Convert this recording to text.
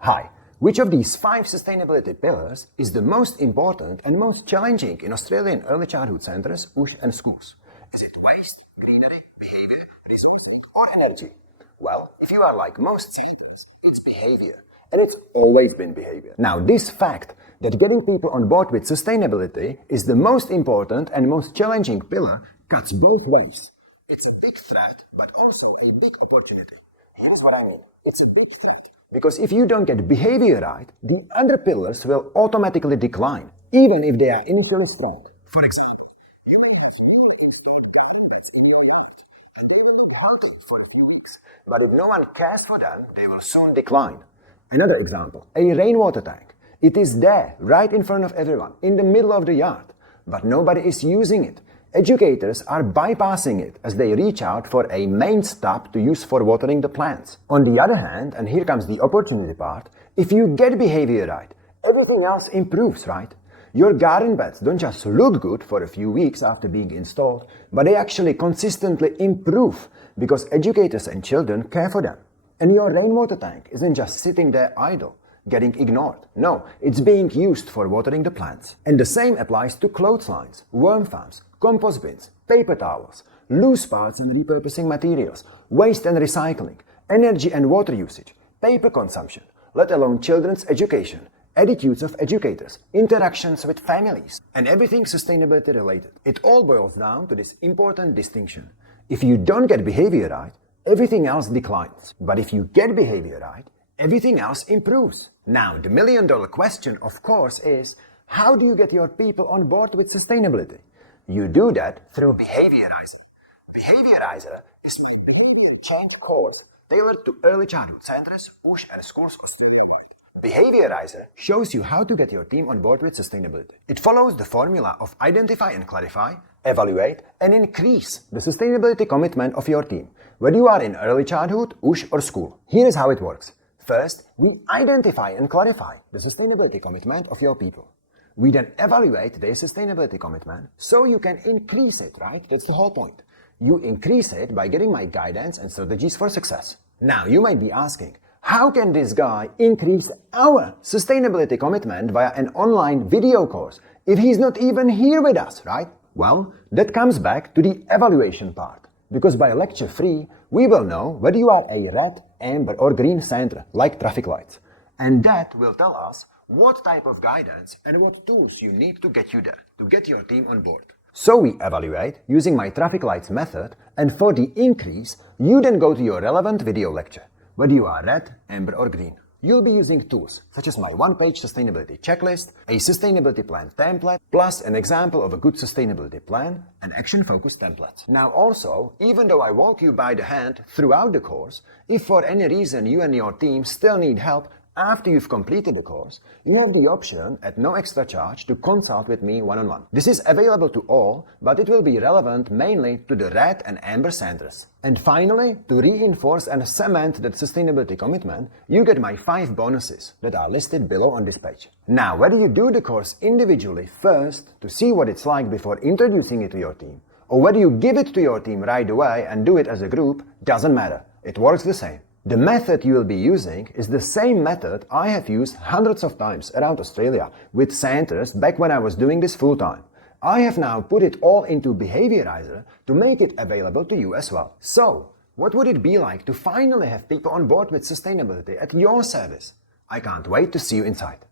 Hi, which of these 5 sustainability pillars is the most important and most challenging in Australian early childhood centres, OOSH and schools? Is it waste, greenery, behaviour, resources or energy? Well, if you are like most centres, it's behaviour. And it's always been behaviour. Now, this fact that getting people on board with sustainability is the most important and most challenging pillar cuts both ways. It's a big threat, but also a big opportunity. Here's what I mean. It's a big threat. Because if you don't get behavior right, the other pillars will automatically decline, even if they are initially strong. For example, you can just eat garlics in your yard, and they will be healthy for a few weeks. But if no one cares for them, they will soon decline. Another example, a rainwater tank. It is there, right in front of everyone, in the middle of the yard, but nobody is using it. Educators are bypassing it as they reach out for a main stop to use for watering the plants. On the other hand, and here comes the opportunity part, if you get behavior right, everything else improves, right? Your garden beds don't just look good for a few weeks after being installed, but they actually consistently improve because educators and children care for them. And your rainwater tank isn't just sitting there idle, getting ignored. No, it's being used for watering the plants. And the same applies to clotheslines, worm farms, compost bins, paper towels, loose parts and repurposing materials, waste and recycling, energy and water usage, paper consumption, let alone children's education, attitudes of educators, interactions with families, and everything sustainability related. It all boils down to this important distinction. If you don't get behavior right, everything else declines. But if you get behavior right, everything else improves. Now, the million-dollar question, of course, is how do you get your people on board with sustainability? You do that through Behaviourizer. Behaviourizer is my behavior change course tailored to early childhood centres, OOSH and schools Australia-wide. Behaviourizer shows you how to get your team on board with sustainability. It follows the formula of identify and clarify, evaluate and increase the sustainability commitment of your team, whether you are in early childhood, OOSH or school. Here is how it works. First, we identify and clarify the sustainability commitment of your people. We then evaluate their sustainability commitment so you can increase it, right? That's the whole point. You increase it by getting my guidance and strategies for success. Now, you might be asking, how can this guy increase our sustainability commitment via an online video course if he's not even here with us, right? Well, that comes back to the evaluation part. Because by lecture 3, we will know whether you are a red, amber or green centre, like traffic lights. And that will tell us what type of guidance and what tools you need to get you there, to get your team on board. So we evaluate using my traffic lights method, and for the increase, you then go to your relevant video lecture, whether you are red, amber or green. You'll be using tools such as my one-page sustainability checklist, a sustainability plan template, plus an example of a good sustainability plan and action-focused templates. Now also, even though I walk you by the hand throughout the course, if for any reason you and your team still need help after you've completed the course, you have the option at no extra charge to consult with me one-on-one. This is available to all, but it will be relevant mainly to the red and amber centers. And finally, to reinforce and cement that sustainability commitment, you get my 5 bonuses that are listed below on this page. Now, whether you do the course individually first to see what it's like before introducing it to your team, or whether you give it to your team right away and do it as a group, doesn't matter. It works the same. The method you will be using is the same method I have used hundreds of times around Australia with centres back when I was doing this full-time. I have now put it all into Behaviourizer to make it available to you as well. So, what would it be like to finally have people on board with sustainability at your service? I can't wait to see you inside.